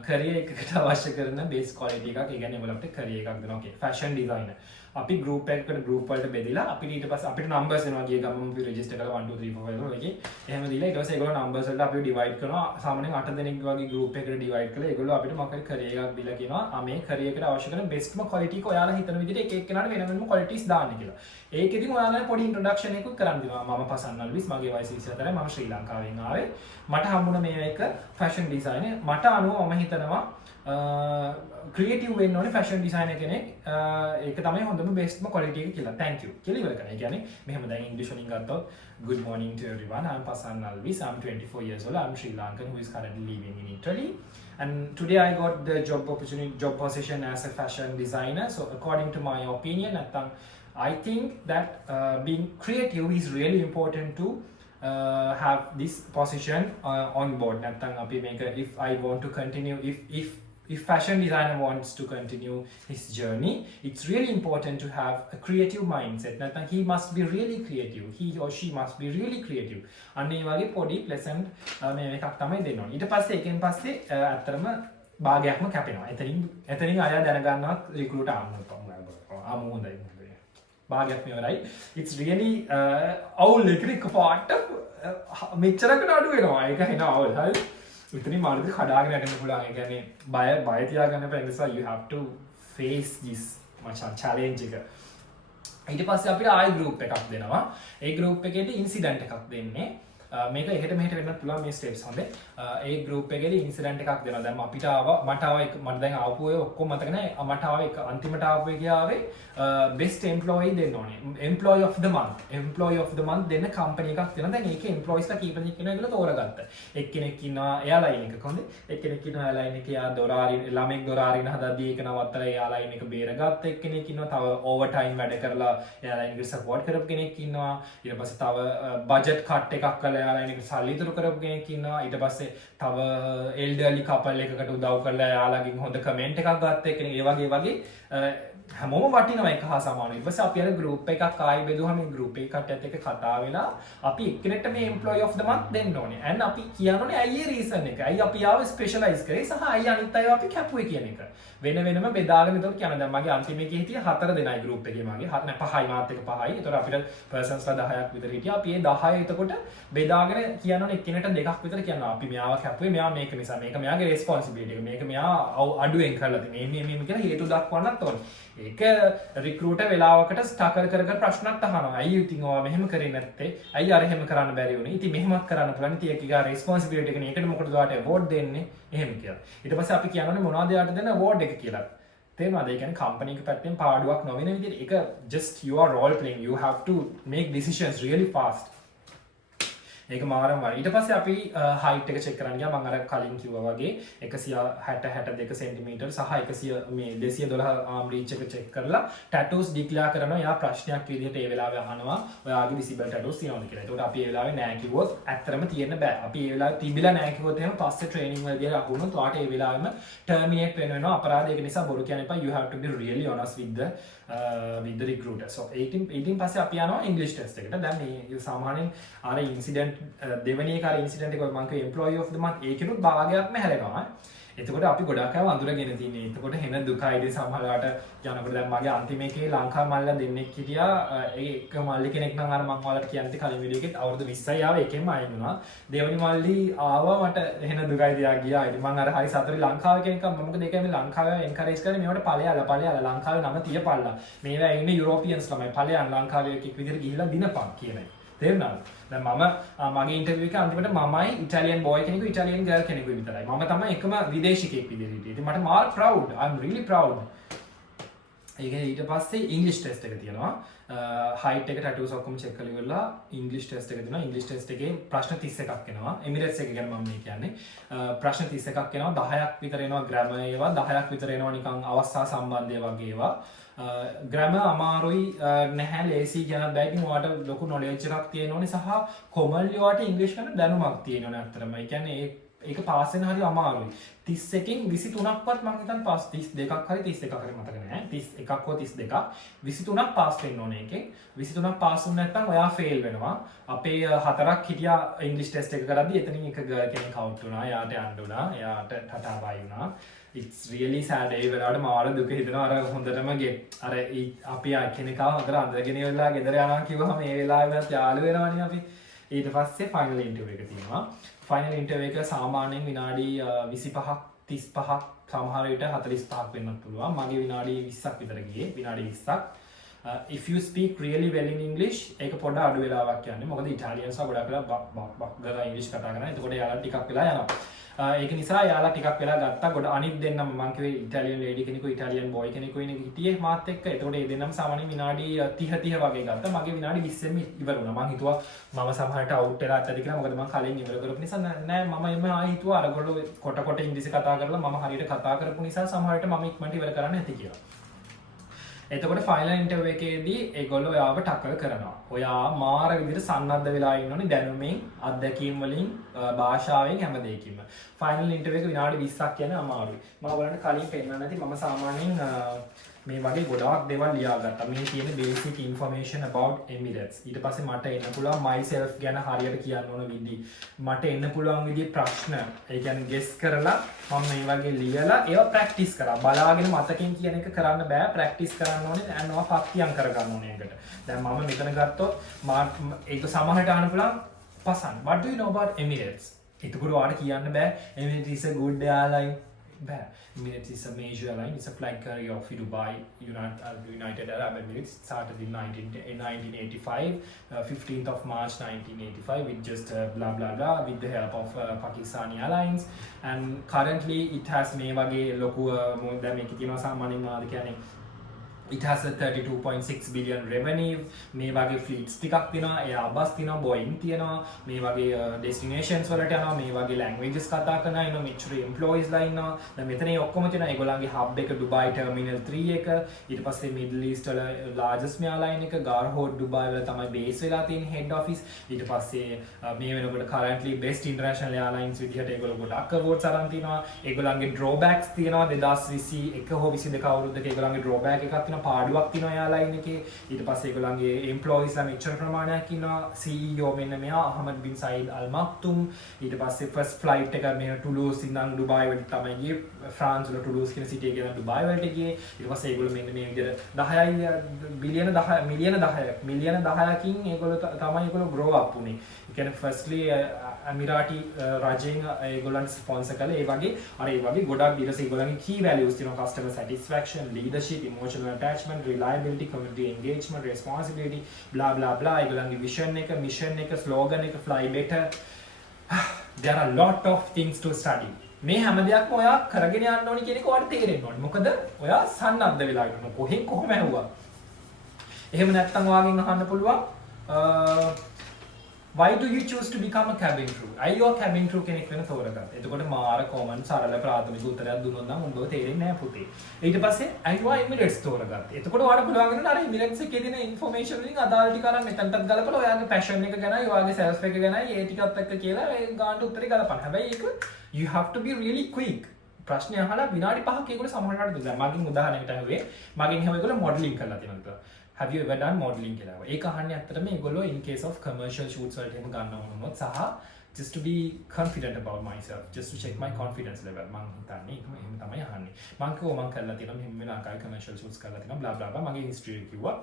කැරිය එකකට අවශ්‍ය කරන බේස් ක්වොලිටි එකක්. ඒ කියන්නේ ඔයාලට කැරිය එකක් දෙනවා. ඕකේ ෆැෂන් ඩිසයිනර් අපි ගෲප් එකකට ගෲප් වලට බෙදලා අපිට ඊට පස්සේ අපිට නම්බර්ස් එනවා ගිය ගමන් අපි රෙජිස්ටර් කරලා 1 2 3 4 5 වගේ එහෙම දීලා ඊට පස්සේ ඒගොල්ලෝ නම්බර්ස් වලට අපිව ඩිවයිඩ් කරනවා. සාමාන්‍යයෙන් 8 දෙනෙක් වගේ ගෲප් එකකට ඩිවයිඩ් කරලා ඒගොල්ලෝ අපිට මොකක්ද කැරිය එකක් දීලා කියනවා මේ කැරිය එකට අවශ්‍ය කරන බෙස්ට්ම ක්වොලිටි එක ඔයාලා හිතන විදිහට එක එක්කෙනාට වෙන වෙනම ක්වොලිටිස් දාන්න කියලා. ඒකෙදිම ඔයාලා පොඩි ඉන්ට්‍රොඩක්ෂන් එකක් කරන් දෙනවා. මම පසන් අල්විස් මගේ වයස 24යි. මම ශ්‍රී ලංකාවෙන් ආවේ. මට හම්බුණ මේ එක ෆැෂන් ඩිසයිනර්. මට අනුව මම හිතනවා ක්‍රියේටිව් වෙන්න ඕනේ ෆැෂන් ඩිසයිනර් කෙනෙක්. ඒක තමයි හොඳම බෙස්ට්ම ක්වොලිටි එක කියලා. thank you කියලා ඉවර කරනවා. ඒ කියන්නේ මෙහෙම දැන් ඉංග්‍රීසි වලින් ගත්තොත් good morning to everyone. I'm Pasan Alvis. I'm 24 years old. I'm Sri Lankan who is currently living in Italy. And today I got the job position as a fashion designer. So according to my opinion, I think that being creative is really important to have this position on board. If I want to continue, if fashion designer wants to continue his journey, it's really important to have a creative mindset. He must be really creative. He or she must be really creative. අන්න ඒ වගේ පොඩි pleasant මේ එකක් තමයි දෙන්න ඕනේ. ඊට පස්සේ එකෙන් පස්සේ අත්‍තරම භාගයක්ම කැපෙනවා. එතනින් අය දැනගන්නවා රික්‍රූට් ආමු හොඳයි. භාගයක් මෙවරයි. It's really අවුල් එකක පාට මෙච්චරකට අඩු වෙනවා. ඒක හිනා අවුල්. හරි. ඉතින් මානසික කඩාගෙන යන්න පුළුවන්. ඒ කියන්නේ බය තියාගන්න බෑ. ඒ නිසා you have to face this මචං challenge එක. ඊට පස්සේ අපිට ආයි group එකක් දෙනවා. ඒ group එකේදී incident එකක් දෙන්නේ. මේක එහෙට මෙහෙට වෙන්නත් පුළුවන් මේ ස්ටෙප්ස් හොඳේ. ඒ group එකේදී incident එකක් දෙනවා. දැන් අපිට මට ආව මට දැන් ආපු ඔය ඔක්කොම මතක නැහැ. මට ආව එක අන්තිමට ආපු එකේ ආවේ best employee දෙන්න ඕනේ. employee of the month දෙන්න company එකක් දෙනවා. දැන් ඒකේ employees ලා කීප දෙනෙක් ඉන්නවා කියලා තෝරගත්තා. එක්කෙනෙක් ඉන්නවා airline එකක හොඳේ. එක්කෙනෙක් ඉන්නවා airline එකේ යා ළමෙක් දොර අරින්න හදද්දී ඒක නවත්තලා airline එක බේරගත්ත එක්කෙනෙක් ඉන්නවා. තව overtime වැඩ කරලා airline එක support කරපු කෙනෙක් ඉන්නවා. ඊට පස්සේ තව budget cut එකක් කළා යාලයිනක සල්ලි ඉතුරු කරපු කෙනෙක් ඉන්නවා. ඊට පස්සේ තව elderly couple එකකට උදව් කරලා යාළගෙන් හොඳ කමෙන්ට් එකක් ගත්ත කෙනෙක්. ඒ වගේ හැමෝම වටිනවා එක හා සමානව. ඊට පස්සේ අපි අර group එකක් ආයි බෙදුවම මේ group එකේ කට්ටියත් එක්ක කතා වෙලා අපි එක්කෙනෙක්ට මේ employee of the month දෙන්න ඕනේ. and අපි කියනෝනේ ඇයි ඒ reason එක. ඇයි අපි ආව specialize කරේ සහ ඇයි අනිත් අයව අපි කැපුවේ කියන එක. වෙන වෙනම බෙදාගෙන එතකොට කියන දැන් මගේ අන්තිම එකේ හිටිය 4 දෙනයි group එකේ මගේ. නෑ 5යි මාත් එක 5යි. එතකොට අපිට persons ලා 10ක් විතර හිටියා. අපි ඒ 10 එතකොට බෙදාගෙන කියනෝනේ එක්කෙනෙක්ට දෙකක් විතර කියනවා. අපි මෙයාව කැපුවේ මෙයා මේක නිසා. මේක මෙයාගේ responsibility එක. මේක මෙයා අඩුවෙන් කරලා තියෙන්නේ. මේ කියලා හේතු දක්වන්නත් ඕනේ. ඒක රික්රූටර් වෙලාවකට ස්ටකර් කර කර ප්‍රශ්නත් අහනවා. අයියෝ ඉතින් ඔයා මෙහෙම කරේ නැත්තේ? අයියා අර එහෙම කරන්න බැරි වුණේ? ඉතින් මෙහෙමත් කරන්න පුළුවන්. ඉතින් ඒකේ රෙස්පොන්සිබිලිටි එකනේ. ඒකට මොකටද ඔයාට අවෝඩ් දෙන්නේ? එහෙම කියලා. ඊට පස්සේ අපි කියනෝනේ මොනවද යාට දෙන්න අවෝඩ් එක කියලා. තේරෙනවද? ඒ කියන්නේ කම්පැනි එක පැත්තෙන් පාඩුවක් නොවන විදිහට ඒක just you are role playing. You have to make decisions really fast. ඒක මාරම වර. ඊට පස්සේ අපි height එක check කරන්න ගියා. මම අර කලින් කිව්වා වගේ 160 62 සහ 100 මේ 212 arm reach එක check කරලා tattoos declare කරනවා. යා ප්‍රශ්නයක් විදිහට ඒ වෙලාවේ අහනවා. ඔයාගේ visible tattoos තියෙනවද කියලා. ඒකට අපි ඒ වෙලාවේ නෑ කිව්වොත් ඇත්තටම තියෙන්න බෑ. අපි ඒ වෙලාවේ තිබිලා නෑ කිව්වොත් එහෙනම් පස්සේ training වලදී අහුනොත් ඔයාට ඒ වෙලාවෙම terminate වෙනවා. අපරාධ ඒක නිසා බොරු කියන්න එපා. You have to be really honest with the recruiter. So 18 පස්සේ අපි යනවා English test එකට. දැන් මේ සාමාන්‍යයෙන් අර incident දෙවැනි එක අර ඉන්සිඩන්ට් එක මම කිව්ව employee of the month ඒකෙනුත් භාගයක්ම හැරෙනවා. එතකොට අපි ගොඩක් අය අඳුරගෙන තියෙන්නේ. එතකොට හෙන දුකයිද සමහරලාට යනකොට දැන් මගේ අන්තිම එකේ ලංකා මල්ලා දෙන්නෙක් හිටියා. ඒ එක මල්ලි කෙනෙක් නම් අර මම ඔයාලට කියන්ති කලින් වීඩියෝ එකෙත් අවුරුදු 20යි ආව එකෙන්ම අයින් වුණා. දෙවනි මල්ලි ආවා මට හෙන දුකයිද යා ගියා. ඉතින් මම අර හරි සතුටුයි ලංකාවේ කෙනෙක් මම මොකද ඒකයි මේ ලංකාවේ එන්කරේජ් කරන්නේ මේවට ඵලයලා ලංකාවේ නම තියපල්ලා. මේවා ඉන්නේ යුරෝපියන්ස් ළමයි ඵලයන් ලංකාවේ එකෙක් විදිහට ගිහිල්ලා දිනපන් කියනයි. තේරුණාද? දැන් මම මගේ ඉන්ටර්වියු එකේ අන්තිමට මමයි ඉටාලියන් බෝයි කෙනෙකු ඉටාලියන් ගර්ල් කෙනෙකුයි විතරයි. මම තමයි එකම විදේශිකයෙක් විදිහට හිටියේ. ඉතින් මට මාර ප්‍රවුඩ්. I'm really proud. ඒක ඊට පස්සේ ඉංග්ලිෂ් ටෙස්ට් එක තියෙනවා. height එක tattoos ඔක්කොම check කරලා ඉවරලා ඉංග්ලිෂ් ටෙස්ට් එක දෙනවා. ඉංග්ලිෂ් ටෙස්ට් එකේ ප්‍රශ්න 31ක් එනවා. එමිරේට්ස් එක ගැන මම මේ කියන්නේ. ප්‍රශ්න 31ක් එනවා. 10ක් විතර එනවා grammar ඒවා, 10ක් විතර එනවා නිකන් අවස්ථා සම්බන්ධය වගේ ඒවා. ග්‍රැමර් අමාරුයි නැහැ ලේසි කියන බෑ. ඉතින් ඔයාලට ලොකු knowledge එකක් තියෙන්න ඕනේ සහ කොමන්ලි ඔයාලට ඉංග්‍රීසි ගැන දැනුමක් තියෙන්න ඕනේ අත්‍තරම. ඒ කියන්නේ ඒක පාස් වෙන හරි අමාරුයි. 31කින් 23ක්වත් මම හිතන්නේ පාස් 32ක් හරි 31ක් හරි මතක නැහැ. 31ක් හෝ 32ක් 23ක් පාස් වෙන්න ඕනේ එකෙන්. 23ක් පාස් වුනේ නැත්නම් ඔයා ෆේල් වෙනවා. අපේ හතරක් හිටියා ඉංග්‍රීසි ටෙස්ට් එක කරද්දි එතනින් එක ගර්ල් කෙනෙක් අවුට් වුණා. එයාට යන්න වුණා. එයාට ටටා බයි වුණා. It's really sad. ඒ වෙලාවට මාර දුක හිතෙනවා. අර හොඳටම අර අපි කෙනෙක්ව හොඳට අඳගෙන ඉවරලා ගෙදර යනවා කිව්වම මේ වෙලාවෙත් යාළු වෙනවනේ අපි. ඊට පස්සේ ෆයිනල් ඉන්ටර්වියු එක තියෙනවා. ෆයිනල් ඉන්ටර්වියු එක සාමාන්‍යයෙන් විනාඩි 25ක් 35ක් සමහර විට 45ක් වෙන්නත් පුළුවන්. මගේ විනාඩි 20ක් විතර ගියේ. විනාඩි 20ක්. If you speak really well in English ඒක පොඩ අඩු වෙලාවක් යන්නේ. මොකද ඉතාලියන්ස් ගොඩක් වෙලා ගලා ඉංග්‍රීසි කතා කරනවා. එතකොට යාළුවා ටිකක් වෙලා යනවා. ඒක නිසා යාලා ටිකක් වෙලා ගත්තා. ගොඩ අනිත් දෙන්නම මම කිව්වේ ඉතාලියන් ලේඩි කෙනෙකු ඉතාලියන් බෝයි කෙනෙකු ඉන්නේ හිටියේ මාත් එක්ක. එතකොට ඒ දෙන්නම සාමාන්‍යයෙන් විනාඩි 30 වගේ ගත්තා. මගේ විනාඩි 20ෙම ඉවර වුණා. මම හිතුවා මම සමහරට අවුට් වෙලා ඇත්තද කියලා. මොකද මම කලින් ඉවර කරපු නිසා නෑ මම එම ආයි හිතුවා අරගොල්ලෝ කොට ඉංග්‍රීසි කතා කරලා මම හරියට කතා කරපු නිසා සමහරට මම ඉක්මනට ඉවර කරන්න ඇති කියලා. එතකොට ෆයිනල් ඉන්ටර්වියු එකේදී ඒගොල්ලෝ ඔයාව ටකල් කරනවා. ඔයා මාර විදිහට සන්නද්ධ වෙලා ඉන්න ඕනේ දැනුමින්, අත්දැකීම් වලින්, භාෂාවෙන් හැම දෙයකින්ම. ෆයිනල් ඉන්ටර්වියු එක විනාඩි 20ක් කියන්නේ අමාරුයි. මම බලන්න කලින් පෙන්නන්න නැති මම සාමාන්‍යයෙන් මේ වගේ ගොඩාක් දේවල් ලියාගත්තා. මේ තියෙන basic information about Emirates. ඊට පස්සේ මට එන්න පුළුවන් myself ගැන හරියට කියන්න ඕන විදි. මට එන්න පුළුවන් විදිහේ ප්‍රශ්න. ඒ කියන්නේ guess කරලා මම මේ වගේ ලියලා ඒවා practice කරා. බලාගෙන මතකෙන් කියන එක කරන්න බෑ. practice කරන්න ඕනේ. and ඔයා පක්තියම් කරගන්න ඕනේ ඒකට. දැන් මම මෙතන ගත්තොත් ඒක සමහරට අහන්න පුළුවන් Pasan. What do you know about Emirates? එතකොට ඔයාලට කියන්න බෑ Emirates is a good airline. Emirates is a major airline. It's a flag carrier of Dubai, United Arab Emirates. Started in 1985, 15th of March 1985 with just blah blah blah with the help of Pakistani Airlines. And currently it has මේ වගේ ලොකු දැන් මේක තියෙනවා සාමාන්‍යයෙන් මාද කියන්නේ it has a 32.6 billion revenue මේ වගේ fleets ටිකක් තියෙනවා Airbus තියෙනවා Boeing තියෙනවා මේ වගේ destinations වලට යනවා මේ වගේ languages කතා කරනවා ඉන්න මෙච්චර employees ලා ඉන්නවා දැන් මෙතන ඔක්කොම තියෙනවා ඒගොල්ලන්ගේ hub එක Dubai terminal 3 එක ඊට පස්සේ Middle East වල largest airline එක Garhoud Dubai වල තමයි base වෙලා තියෙන head office ඊට පස්සේ මේ වෙනකොට currently best international airlines විදිහට ඒගොල්ලෝ ගොඩක් awards අරන් තිනවා ඒගොල්ලන්ගේ drawbacks තියෙනවා 2021 හෝ 22 අවුරුද්දක ඒගොල්ලන්ගේ drawback එකක් පාඩුවක් තියෙනවා එයාලයින් එකේ ඊට පස්සේ ඒගොල්ලන්ගේ එම්ප්ලොයිස්ලා මෙච්චර ප්‍රමාණයක් ඉන්නවා CEO මෙන්න මෙයා අහමද් බින් සයිඩ් අල් මක්තුම් ඊට පස්සේ ෆස්ට් ෆ්ලයිට් එක මේ ටුලූස් ඉඳන් ඩුබායි වලට තමයි ගියේ ෆ්‍රාන්ස් වල ටුලූස් කියන සිටි එකේ ඉඳන් ඩුබායි වලට ගියේ ඊට පස්සේ ඒගොල්ලෝ මෙන්න මේ විදිහට 10යි බිලියන 10 මිලියන 10කින් ඒගොල්ලෝ තමයි ඒගොල්ලෝ grow up උනේ ඒ කියන්නේ ෆස්ට්ලි අමිරාටි රජයෙන් ඒගොල්ලන් ස්පොන්සර් කළේ ඒ වගේ අර ඒ වගේ ගොඩක් ඊට පස්සේ ඒගොල්ලන්ගේ key values තියෙනවා customer satisfaction leadership emotional attachment reliability community engagement responsibility blah blah blah ඒගොල්ලන්ගේ vision එක mission එක slogan එක fly better there are a lot of things to study මේ හැම දෙයක්ම ඔයා කරගෙන යන්න ඕනි කියන එක ඔයාලට තේරෙන්න ඕනේ මොකද ඔයා සන්නද්ධ වෙලා ඉන්න කොහෙන් කොහොම ඇහුවා එහෙම නැත්නම් ඔයාගෙන් අහන්න පුළුවන් why do you choose to become a cabin crew? අයියෝ cabin crew කෙනෙක් වෙන තෝරගත්තා. එතකොට මාර කොමන් සරල ප්‍රාථමික උත්තරයක් දුන්නොත් නම් උඹව තේරෙන්නේ නැහැ පුතේ. ඊට පස්සේ අයියෝ Emirates තෝරගත්තා. එතකොට ඔයාලට පුළුවන් වෙනවා අර Emirates එකේ දෙන information වලින් අදාළ ටික අරන් මෙතනටත් ගලපලා ඔයාගේ passion එක ගැනයි ඔයාගේ self එක ගැනයි ඒ ටිකත් එක්ක කියලා ඒ ගානට උත්තරේ ගලපන්න. හැබැයි ඒක you have to be really quick. ප්‍රශ්නේ අහලා විනාඩි 5ක් ඒගොල්ලෝ සමහරවිට දුන්නා. මගෙන් උදාහරණයකට ඇහුවේ මගෙන් හැම ඒගොල්ලෝ modeling කරලා තියෙනවා. Have you ever done modeling කියලා. ඒක අහන්නේ ඇත්තටම ඒගොල්ලෝ in case of commercial shoots වලට එහෙම ගන්න ඕන වුණොත් සහ just to be confident about myself, just to check my confidence level. මං හිතන්නේ ඒක එහෙම තමයි අහන්නේ. මං කිව්වා මං කරලා තියෙනවා මෙහෙම වෙන ආකාරයි commercial shoots කරලා තියෙනවා blah blah blah මගේ history එක කිව්වා.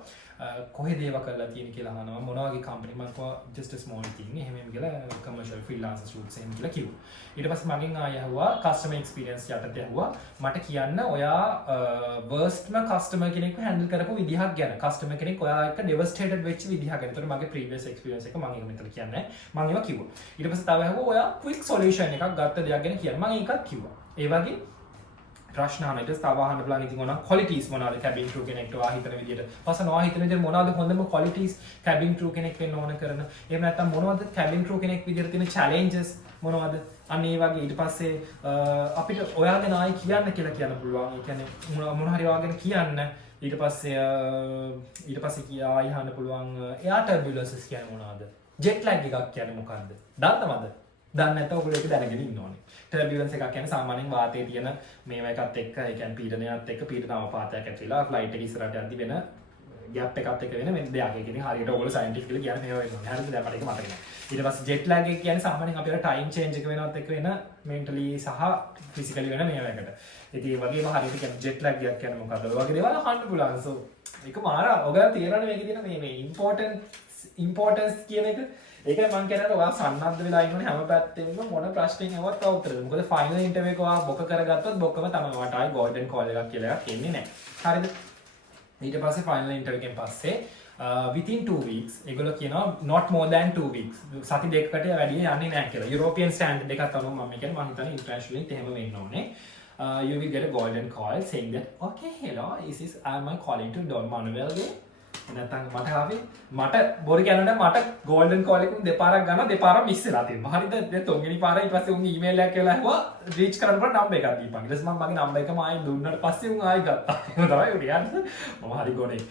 කොහෙද ඒවා කරලා තියෙන්නේ කියලා අහනවා මොන වගේ company මං කිව්වා just a small thing එහෙම කියලා commercial freelance shoots එහෙම කියලා කිව්වා. ඊට පස්සේ මගෙන් ආයෙ ඇහුවා customer experience යටතේ ඇහුවා මට කියන්න ඔයා worstම customer කෙනෙක්ව handle කරපු විදිහක් ගැන customer කෙනෙක් ඔයා එක්ක devastated වෙච්ච විදිහක් ගැන. ඒතකොට මගේ previous experience එක මම ඒක මෙතන කියන්නේ මම ඒවා කිව්වා. ඊට පස්සේ තව ඇහුවා ඔයා quick solution එකක් ගත්ත දෙයක් ගැන කියන්න. මම ඒකත් කිව්වා. ඒ වගේ ප්‍රශ්න අහන ඊට තව අහන්න පුළුවන් ඉතින් ඕන qualities මොනවාද cabin crew කෙනෙක්ට ඔයා හිතන විදිහට. පස්සේ ඔයා හිතන විදිහට මොනවාද හොඳම qualities cabin crew කෙනෙක් වෙන්න ඕන කරන. එහෙම නැත්නම් මොනවද cabin crew කෙනෙක් විදිහට තියෙන challenges මොනවද? අන්න ඒ වගේ ඊට පස්සේ අපිට ඔයාගෙන ආයි කියන්න කියලා කියන්න පුළුවන්. ඒ කියන්නේ මොන හරි ඔයාගෙන කියන්න. ඊට පස්සේ කියා ආයි අහන්න පුළුවන් air turbulences කියන්නේ මොනවද? jet lag එකක් කියන්නේ මොකද්ද? දන්නවද? දන්නේ නැත්නම් ඔයගොල්ලෝ ඒක දැනගෙන ඉන්න ඕනේ. turbulence එකක් කියන්නේ සාමාන්‍යයෙන් වාතයේ තියෙන මේවා එකත් එක්ක ඒ කියන්නේ පීඩනයත් එක්ක පීඩන අවපාතයක් ඇති වෙලා ෆ්ලයිට් එක ඉස්සරහට යද්දි වෙන gap එකත් එක්ක වෙන මේ දෙයක්. ඒ කියන්නේ හරියට ඔයගොල්ලෝ scientifically කියන්නේ මේවා වෙනවා. හරිද? දැන් මට ඒක මතක නැහැ. ඊට පස්සේ jet lag එක කියන්නේ සාමාන්‍යයෙන් අපේ time change එක වෙනවත් එක්ක වෙන mentally සහ physically වෙන මේවාකට. ඉතින් ඒ වගේම හරියට කියන්නේ jet lag එකක් කියන්නේ මොකද්ද? ඔය වගේ දේවල් අහන්න පුළුවන්. so ඒක මාර ඔයගොල්ලෝ තේරෙන්නේ මේකේ තියෙන මේ importance කියන එක. ඒකයි මම කියන්නේ ඔයා සන්නද්ධ වෙලා ඉන්නෝනේ හැම පැත්තෙම මොන ප්‍රශ්නෙන් આવවත් උත්තරද. මොකද ෆයිනල් ඉන්ටර්වියු එක ඔයා බොක කරගත්තොත් බොකම තමයි. ඔයාට ආයි ගෝල්ඩන් කෝල් එකක් කියලා එකක් එන්නේ නැහැ. හරිද? ඊට පස්සේ ෆයිනල් ඉන්ටර්වියු එකෙන් පස්සේ within 2 weeks ඒගොල්ලෝ කියනවා not more than 2 weeks සති දෙකකට වැඩි යන්නේ නැහැ කියලා. යුරෝපියන් ස්ටෑන්ඩඩ් එකක් අනුව මම කියන්නේ මම හිතන්නේ ඉන්ටර්නැෂනලි එහෙම වෙන්න ඕනේ. You will get a golden call saying that okay hello this is am I calling to Don Manuel Way නැත්නම් මට ආවේ මට බොරු කියනකොට මට golden call එකක් දෙපාරක් ගන්නවා දෙපාරක් මිස් වෙලා තියෙනවා. හරිද? දැන් තුන්වෙනි පාරේ ඊට පස්සේ උන්ගේ ඊමේල් එකක් කියලා ඇහුවා රීච් කරනකොට නම්බර් එකක් දීපන්. ඊට පස්සේ මම මගේ නම්බර් එකම ආයෙ දුන්නාට පස්සේ උන් ආයෙ ගත්තා. ඒක තමයි උඩ යන්නේ. මම හරි ගෝනේ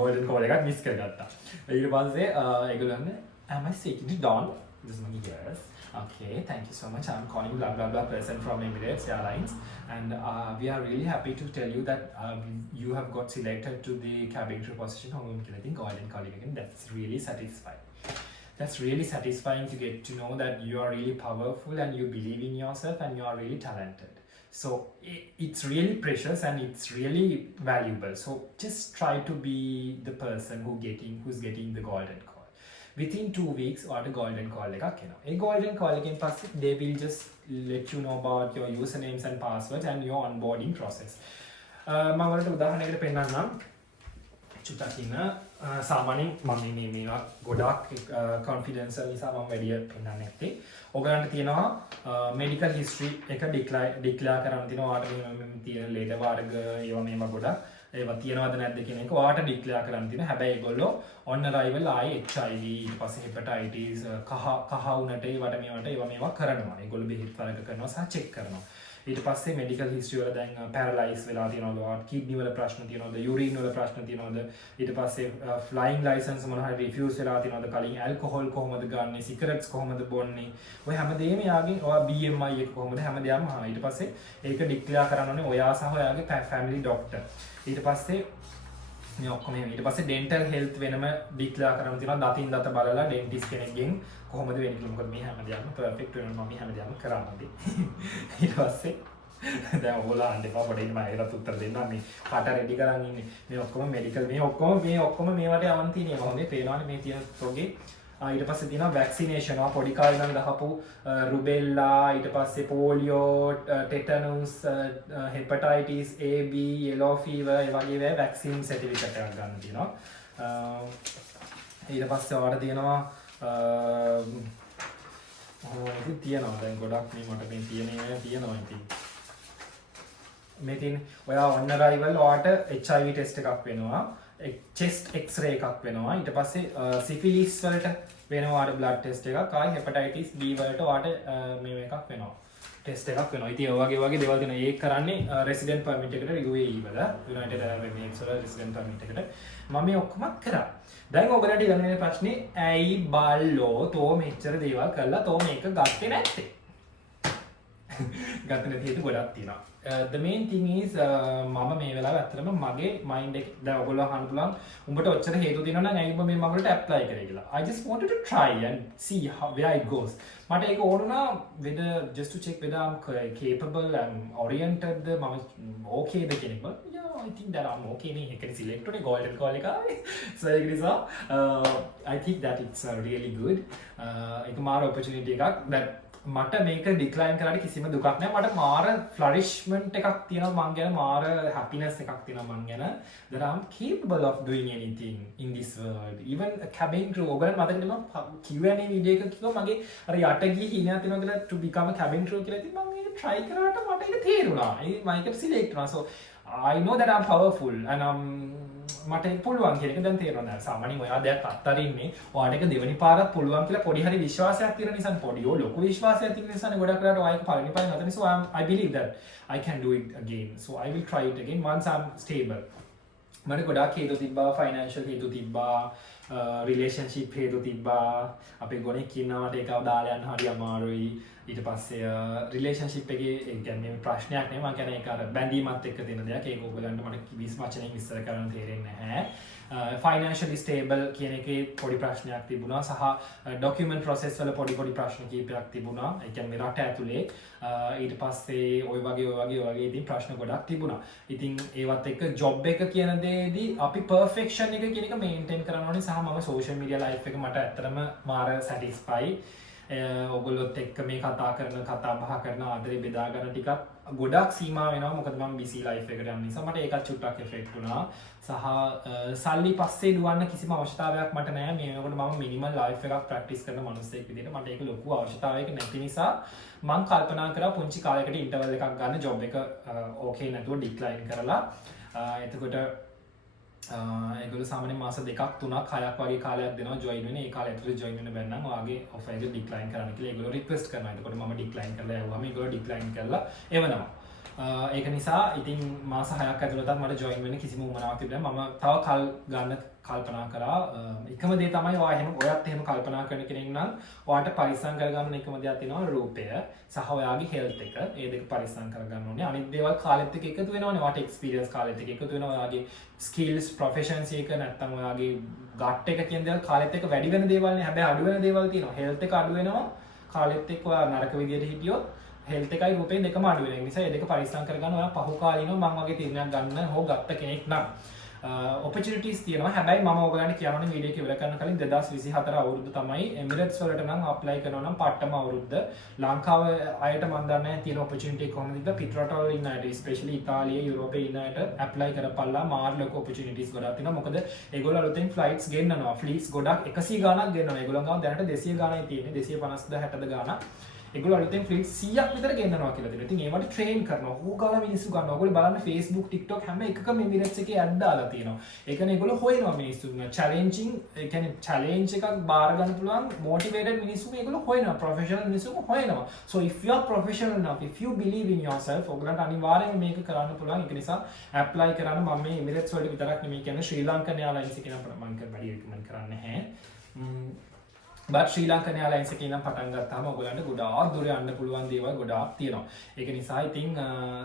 golden call එකක් මිස් කරගත්තා. ඊට පස්සේ ඒගොල්ලන් am I speaking to Don? This is my yes. Okay, thank you so much. I'm calling blah blah blah person from Emirates Airlines, and we are really happy to tell you that you have got selected to the cabin crew position. I think golden colleague again. That's really satisfying. That's really satisfying to get to know that you are really powerful and you believe in yourself and you are really talented. So it's really precious and it's really valuable. So just try to be the person who's getting the golden call. Within 2 weeks or the golden call එකක් එනවා. ඒ golden call එකෙන් පස්සේ they will just let you know about your usernames and passwords and your onboarding process. මම වලට උදාහරණයකට පෙන්නන්නම්. චුට්ටක් ඉන්න සාමාන්‍යයෙන් මම මේවා ගොඩක් confidential නිසා මම වැඩි පෙන්නන්නේ නැත්තේ. ඔයගලන්ට තියෙනවා medical history එක declare කරන්න තියෙනවා. ඔයාලට මේ තියෙන ලේද වර්ග ඒවා මේවා ගොඩක් ඒවා තියනවද නැද්ද කියන එක ඔයාට ඩික්ලෙයාර් කරන්න තියෙනවා. හැබැයි ඒගොල්ලෝ on arrival ආයේ HIV ඊට පස්සේ hepatitis කහ උනට ඒවට මේවා කරනවා. ඒගොල්ලෝ බෙහෙත් වර්ග කරනවා සහ චෙක් කරනවා. ඊට පස්සේ මෙඩිකල් හිස්ටරි වල දැන් පැරලයිස් වෙලා තියෙනවද, ඔයාට කිඩ්නි වල ප්‍රශ්න තියෙනවද, යුරින් වල ප්‍රශ්න තියෙනවද, ඊට පස්සේ ෆ්ලයින් ලයිසන්ස් මොනවා හරි රිෆියුස් වෙලා තියෙනවද, කලින් ඇල්කොහොල් කොහොමද ගන්නෙ, සිගරට්ස් කොහොමද බොන්නේ, ඔය හැමදේම යාගේ ඔයා BMI එක කොහොමද හැමදේම ඊට පස්සේ ඒක ඩික්ලෙයාර් කරන්න ඕනේ ඔයා සහ ඔයාගේ ෆැමිලි ડોක්ටර්. ඊට පස්සේ මේ ඔක්කොම ඊට පස්සේ ඩෙන්ටල් හෙල්ත් වෙනම ඩික්ලෙයාර් කරන්න තියෙනවා. දතින් දත බලලා ඩෙන්ටිස් කෙනෙක්ගෙන් කොහොමද වෙන්නේ කියලා. මොකද මේ හැමදේම පර්ෆෙක්ට් වෙනවා. මම මේ හැමදේම කරන්නේ. ඊට පස්සේ දැන් ඔයාලා අඬ එපා පොඩි මම ඒකට උත්තර දෙන්න මේ කාට රෙඩි කරන් ඉන්නේ. මේ ඔක්කොම මෙඩිකල් මේ ඔක්කොම මේවට යවන්න තියෙනවා. හොඳේ පේනවනේ මේ තියෙන රෝගේ. ඊට පස්සේ තියෙනවා වැක්සිනේෂන්. පොඩි කාලේ නම් ගහපු රුබෙල්ලා, ඊට පස්සේ polio, tetanus, hepatitis A B, yellow fever ඒ වගේ වැක්සින් සර්ටිෆිකේට් එකක් ගන්න තියෙනවා. ඊට පස්සේ ඔයාලට තියෙනවා ඉතින් තියෙනවා දැන් ගොඩක් මේ මට මේ තියෙනවා ඉතින් මේ තියෙන ඔයා on arrival ඔයාට HIV ටෙස්ට් එකක් වෙනවා, chest x-ray එකක් වෙනවා, ඊට පස්සේ syphilis වලට වෙනවා ඔයාට blood test එකක්, ආයි hepatitis B වලට ඔයාට මේ එකක් වෙනවා, ටෙස්ට් එකක් වෙනවා. ඉතින් ඔය වගේ දේවල් දෙනවා. ඒක කරන්නේ resident permit එකට UAE වල United Arab Emirates වල resident permit එකට මම මේ ඔක්කොම කරා. දැන් ඔයගලට ඊළඟ ප්‍රශ්නේ ඇයි බල්ලෝ තෝ මෙච්චර දේවල් කළා තෝ මේක ගත්තේ නැත්තේ? ගත්තේ නැති හේතු ගොඩක් තියෙනවා. The main thing is මම මේ වෙලාව ඇත්තටම මගේ mind එක දැන් ඔයගොල්ලෝ අහන්න පුළුවන් උඹට ඔච්චර හේතු තියෙනවා නම් ඇයි ඔබ මේ මගලට apply කරේ කියලා. I just wanted to try and see where it goes. මට ඒක ඕනුණා whether just to check whether I'm capable, I'm oriented, මම okay ද කියන එක. Yeah, I think that I'm okay නේ. ඒක select උනේ golden call එකයි. So ඒක නිසා I think that it's really good. ඒක මාර opportunity එකක් that මට මේක ඩික්ලයින් කරාට කිසිම දුකක් නැහැ. මට මාර ෆ්ලරිශ්මන්ට් එකක් තියෙනවා මං ගැන, මාර හැපිනස් එකක් තියෙනවා මං ගැන. that I'm capable of doing anything in this world. even a cabin crew. ඔයගොල්ලන් මතකද මම Q&A වීඩියෝ එකක කිව්වා මගේ අර යට ගිය හිණයක් තියෙනවා කියලා to become a cabin crew කියලා. ඉතින් මම ඒක try කරාට මට ඒක තේරුණා. මම ඒක select වුණා. so I know that I'm powerful and මට ඒක පුළුවන් කියන එක දැන් තේරෙනවා. දැන් සාමාන්‍යයෙන් ඔයා දෙයක් අත්තරින්නේ ඔයාට ඒක දෙවෙනි පාරක් පුළුවන් කියලා පොඩි හරි විශ්වාසයක් තියෙන නිසා, පොඩි ලොකු විශ්වාසයක් තියෙන නිසානේ ගොඩක් වෙලාවට ඔයා ඒක පළවෙනි පාරේ නැත නිසා I believe that I can do it again. So I will try it again once I'm stable. මට ගොඩක් හේතු තිබ්බා, financial හේතු තිබ්බා, relationship හේතු තිබ්බා. අපේ ගොනෙක් ඉන්නවට ඒක දාලා යන්න හරි අමාරුයි. ඊට පස්සේ රිලේෂන්ෂිප් එකේ ඒ කියන්නේ ප්‍රශ්නයක් නෙමෙයි, මම කියන්නේ ඒක අර බැඳීමත් එක්ක තියෙන දෙයක්. ඒක ඔයගලන්ට මට කිවිස් වචනෙන් විස්තර කරන්න තේරෙන්නේ නැහැ. financially stable කියන එකේ පොඩි ප්‍රශ්නයක් තිබුණා, සහ document process වල පොඩි ප්‍රශ්න කීපයක් තිබුණා. ඒ කියන්නේ රට ඇතුලේ ඊට පස්සේ ওই වගේ ඉතින් ප්‍රශ්න ගොඩක් තිබුණා. ඉතින් ඒවත් එක්ක job එක කියන දේදී අපි perfection එක කියන එක maintain කරන්න ඕනේ, සහ මම social media life එක මට ඇත්තටම මාර satisfy. ඔගොල්ලොත් එක්ක මේ කතා බහ කරන ආදරේ බෙදා ගන්න ටිකක් ගොඩක් සීමා වෙනවා. මොකද මම busy life එකට යන නිසා මට ඒකත් චුට්ටක් effect වුණා. සහ සල්ලි පස්සේ දුවන්න කිසිම අවශ්‍යතාවයක් මට නැහැ. මේ වෙනකොට මම minimal life එකක් practice කරන මිනිස්සෙක් විදිහට මට ඒක ලොකු අවශ්‍යතාවයක් නැති නිසා මම කල්පනා කරා පුංචි කාලයකට interval එකක් ගන්න, job එක okay නැතුව decline කරලා. එතකොට ඒගොල්ලෝ සාමාන්‍යයෙන් මාස 2ක් 3ක් 6ක් වගේ කාලයක් දෙනවා join වෙන්න. ඒ කාලය ඇතුළේ join වෙන්න බැන්න නම් ඔයාගේ offer එක decline කරන්න කියලා ඒගොල්ලෝ request කරනවා. එතකොට මම decline කරලා යවුවාම ඒගොල්ලෝ decline කරලා එවනවා. ඒක නිසා ඉතින් මාස 6ක් ඇතුළතත් මට join වෙන්න කිසිම උවමනාවක් තිබුණේ නැහැ. මම තව කල් ගන්න කල්පනා කරා. එකම දේ තමයි ඔයත් එහෙම කල්පනා කරන කෙනෙක් නම් ඔයාට පරිස්සම් කරගන්න එකම දෙයක් තියෙනවා, රූපය සහ ඔයාගේ health එක. ඒ දෙක පරිස්සම් කරගන්න ඕනේ. අනිත් දේවල් කාලෙත් එක්ක එකතු වෙනවනේ. ඔයාට experience කාලෙත් එක්ක එකතු වෙනවා. ඔයාගේ skills, proficiency එක නැත්තම් ඔයාගේ gut එක කියන දේවල් කාලෙත් එක්ක වැඩි වෙන දේවල් නේ. හැබැයි අඩු වෙන දේවල් තියෙනවා. health එක අඩු වෙනවා. කාලෙත් එක්ක ඔයා නරක විදියට හිටියොත් health එකයි රූපේ දෙකම අඩු වෙන නිසා ඒ දෙක පරිස්සම් කරගන්න ඔයා පහු කාලිනව මම වගේ තීරණයක් ගන්න හෝ ගත්ත කෙනෙක් නම් opportunities තියෙනවා. හැබැයි මම ඔයගලන්ට කියනවනේ වීඩියෝ එක ඉවර කරන කලින් 2024 අවුරුද්ද තමයි Emirates වලට නම් apply කරනවා නම් පට්ටම අවුරුද්ද. ලංකාව අයට මම දන්නේ තියෙන opportunity කොහොමද පිටරටවල ඉන්න අයට, especially ඉතාලිය, යුරෝපේ ඉන්න අයට apply කරපල්ලා. මාර ලොකු opportunities ගොඩක් තියෙනවා. මොකද ඒගොල්ලෝ අලුතෙන් flights ගෙන්නනවා. fleets ගොඩක් 100 ගාණක් ගෙන්නනවා. ඒගොල්ලෝ ගාව දැනට 200 ගාණයි තියෙන්නේ. 250ද 60ද ගාණක්. ඒගොල්ලෝ අලුතෙන් ෆ්ලීට් 100ක් විතර ගෙන්නනවා කියලා තියෙනවා. ඉතින් ඒවට ට්‍රේන් කරනවා. හොගාලා මිනිස්සු ගන්නවා. ඔයගොල්ලෝ බලන්න Facebook, TikTok හැම එකකම Emirates එකේ ඇඩ් දාලා තියෙනවා. ඒ කියන්නේ ඒගොල්ලෝ හොයනවා මිනිස්සු. චැලෙන්ජින් ඒ කියන්නේ චැලෙන්ජ් එකක් බාර ගන්න පුළුවන් මොටිවේටඩ් මිනිස්සු මේගොල්ලෝ හොයනවා. ප්‍රොෆෙෂනල් මිනිස්සු හොයනවා. So if you are professional enough, if you believe in yourself, ඔයගොල්ලන්ට අනිවාර්යෙන් මේක කරන්න පුළුවන්. ඒක නිසා apply කරන්න මම මේ Emirates වලට විතරක් නෙමෙයි කියන්නේ ශ්‍රී ලංකන් එයාලයින්ස් එකේ නම් මම වැඩි recommend කරන්නේ නැහැ. but ශ්‍රී ලංකන් එයාලයින්ස් එකේ නම් පටන් ගත්තාම ඔයගොල්ලන්ට ගොඩාක් දුර යන්න පුළුවන් දේවල් ගොඩාක් තියෙනවා. ඒක නිසා ඉතින්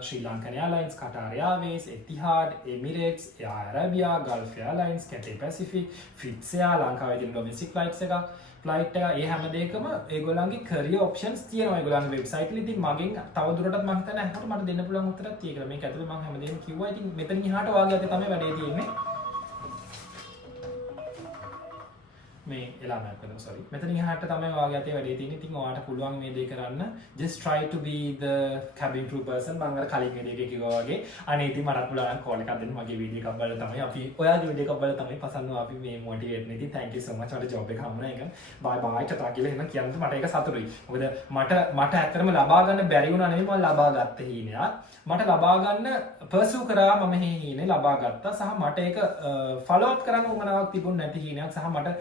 Sri Lankan airlines, Qatar Airways, Etihad, Emirates, Air Arabia, Gulf Airlines, Cathay Pacific, Fritz Air ලංකාවේ තියෙන domestic flights එක ෆ්ලයිට් එක ඒ හැම දෙයකම ඒගොල්ලන්ගේ career options තියෙනවා ඒගොල්ලන්ගේ වෙබ්සයිට් වල. ඉතින් මගෙන් තව දුරටත් මම හිතන්නේ අහකට මට දෙන්න පුළුවන් උත්තරයක් තියෙනවා. මේක ඇතුලේ මම හැමදේම කිව්වා. ඉතින් මෙතනින් එහාට වාගේ අතේ තමයි වැඩේ තියෙන්නේ. මේ එලාමයක් වෙනවා sorry. මෙතනින් එහාට තමයි වාගේ අතේ වැඩේ තියෙන්නේ. ඉතින් ඔයාලට පුළුවන් මේ දේ කරන්න. just try to be the cabin crew person. මම අර කලින් වීඩියෝ එකේ කිව්වා වගේ අනේ ඉතින් මටත් පුළුවන් කෝල් එකක් දෙන්න. මගේ වීඩියෝ එකක් බලලා තමයි අපි ඔයාගේ වීඩියෝ එකක් බලලා තමයි පසන්නවා අපි මේ මොටිවේට් වෙන්නේ. ඉතින් thank you so much. මට ජොබ් එක හම්බුනා එක. bye bye ටටා කියලා එහෙනම් කියන්න මට ඒක සතුටුයි. මොකද මට ඇත්තටම ලබා ගන්න බැරි වුණා නෙමෙයි මම ලබා ගත්ත හීනයක්. මට ලබා ගන්න පර්සූ කරා මම හීනේ ලබා ගත්තා. සහ මට ඒක ෆලෝ අප් කරන්න උවමනාවක් තිබුණ නැති හීනයක්. සහ මට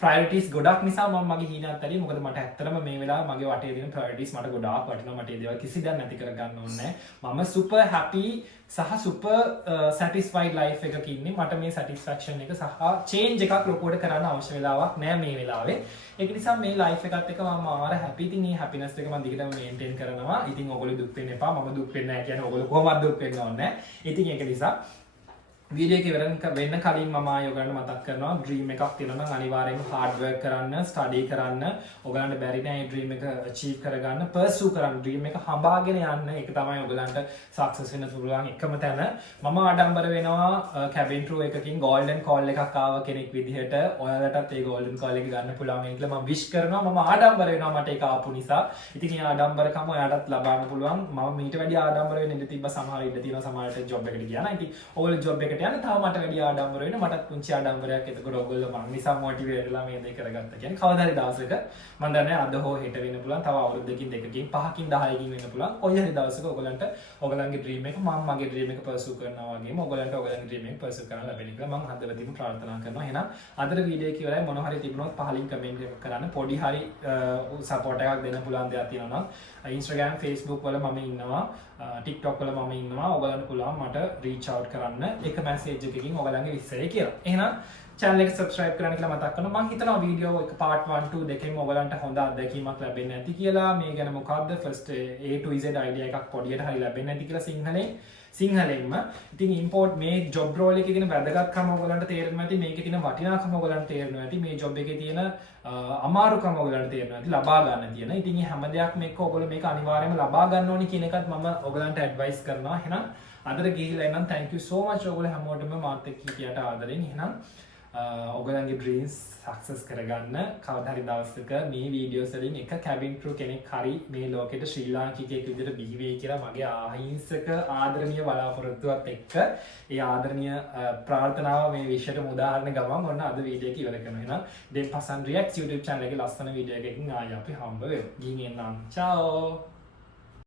ප්‍රයරිටිස් ගොඩක් නිසා මම මගේ හීනත් ඇරියේ. මොකද මට ඇත්තටම මේ වෙලාව මගේ වටේ තියෙන ප්‍රයරිටිස් මට ගොඩාක් වටිනවා. මට ඒ දේවල් කිසි දෙයක් නැති කර ගන්න ඕනේ නැහැ. මම සුපර් හැපි සහ සුපර් සැටිස්ෆයිඩ් ලයිෆ් එකක ඉන්නේ. මට මේ සැටිස්ෆැක්ෂන් එක සහ චේන්ජ් එකක් ලොකුවට කරන්න අවශ්‍ය වෙලාවක් නැහැ මේ වෙලාවේ. ඒක නිසා මේ ලයිෆ් එකත් එක්ක මම මාර හැපි. ඉතින් මේ හැපිනස් එක මම දිගටම මේන්ටේන් කරනවා. ඉතින් ඔයගොල්ලෝ දුක් වෙන්න එපා. මම දුක් වෙන්නේ නැහැ කියන්නේ ඔයගොල්ලෝ කොහොමද දුක් වෙන්න ඕනේ නැහැ. ඉතින් ඒක නිසා වීඩියෝ එක වෙන්න කලින් මම ඔයගලන්ට මතක් කරනවා ඩ්‍රීම් එකක් තියෙනවා නම් අනිවාර්යෙන්ම හાર્ඩ් වර්ක් කරන්න, ස්ටඩි කරන්න, ඔයගලන්ට බැරි නෑ ඩ්‍රීම් එක අචීව් කරගන්න, පර්සූ කරන්න, ඩ්‍රීම් එක හඹාගෙන යන්න. ඒක තමයි ඔයගලන්ට සක්සස් වෙන්න පුළුවන් එකම තැන. මම ආඩම්බර වෙනවා කැබින් ක්‍රූ එකකින් ගෝල්ඩන් කෝල් එකක් ආව කෙනෙක් විදිහට. ඔයාලටත් ඒ ගෝල්ඩන් කෝල් එක ගන්න පුළුවන් කියලා මම විශ් කරනවා. මම ආඩම්බර වෙනවා මට ඒක ආපු නිසා. ඉතින් ඒ ආඩම්බරකම ඔයාලටත් ලබන්න පුළුවන්. මම මීට වැඩි ආඩම්බර වෙන්න ඉඳ තිබ්බ සමහර ඉඳ තියෙනවා සමහරට ජොබ් එකට ගියා නම්. ඉතින් ඔයගොල්ලෝ ජොබ් එකට යන තාම මට වැඩි ආඩම්බර වෙන මටත් පුංචි ආඩම්බරයක් එතකොට ඔයගොල්ලෝ මම නිසා මොටිවේට් වෙලා මේ දේ කරගත්තා කියන්නේ කවදා හරි දවසක මම දන්නේ අද හෝ හෙට වෙන්න පුළුවන් තව අවුරුද්දකින් දෙකකින් පහකින් 10කින් වෙන්න පුළුවන් කොයි හරි දවසක ඔයගලන්ට ඔයගලන්ගේ ඩ්‍රීම් එක මම මගේ ඩ්‍රීම් එක පර්සූ කරනවා වගේම ඔයගලන්ට ඔයගලන්ගේ ඩ්‍රීම් එක පර්සූ කරන්න ලැබෙන්න කියලා මම හදවතින්ම ප්‍රාර්ථනා කරනවා. එහෙනම් අදට වීඩියෝ එක ඉවරයි. මොන හරි තිබුණොත් පහලින් කමෙන්ට් එකක් කරන්න. පොඩි හරි සපෝට් එකක් දෙන්න පුළුවන් දෙයක් තියෙනවා නම් Instagram, Facebook වල මම ඉන්නවා. TikTok වල මම ඉන්නවා. ඔයගලන්ට පුළුවන් මට reach out කරන්න. එක message එකකින් ඔයගලන්ගේ විස්තරය කියලා. එහෙනම් channel එක subscribe කරන්න කියලා මතක් කරනවා. මම හිතනවා වීඩියෝ එක part 1 2 දෙකෙන් ඔයගලන්ට හොඳ අත්දැකීමක් ලැබෙන්නේ නැති කියලා. මේ ගැන මොකද්ද first A to Z idea එකක් පොඩියට හරි ලැබෙන්නේ නැති කියලා සිංහලෙන්ම. ඉතින් import මේ job role එකේ තියෙන වැදගත්කම ඔයගලන්ට තේරෙනවා ඇති. මේකේ තියෙන වටිනාකම ඔයගලන්ට තේරෙනවා ඇති. මේ job එකේ තියෙන අමාරුකම ඔයගලන්ට තේරෙනවා ඇති. ලබා ගන්න තියෙන. ඉතින් මේ හැම දෙයක්ම එක්ක ඔයගොල්ලෝ මේක අනිවාර්යයෙන්ම ලබා ගන්න ඕනි කියන එකත් මම ඔයගලන්ට advice කරනවා. එහෙනම් අදට ගිහිල්ලා එන්නම්. thank you so much ඔයගොල්ලෝ හැමෝටම මාත් එක්ක හිටියට ආදරෙන්. එහෙනම් ඔයගලන්ගේ ඩ්‍රීම්ස් සක්සස් කරගන්න. කවදා හරි දවසක මේ වීඩියෝස් වලින් එක කැබින් ක්‍රූ කෙනෙක් හරි මේ ලෝකෙට ශ්‍රී ලාංකිකයෙක් විදිහට බිහි වෙයි කියලා මගේ අහිංසක ආදරණීය බලාපොරොත්තුවත් එක්ක ඒ ආදරණීය ප්‍රාර්ථනාව මේ විශ්වයට උදාහරණ ගමන් ඔන්න අද වීඩියෝ එක ඉවර කරනවා. එහෙනම් දෙපසන් රියැක්ට් YouTube channel එකේ ලස්සන වීඩියෝ එකකින් ආයෙ අපි හම්බ වෙමු. ගිහින් එන්නම්. ciao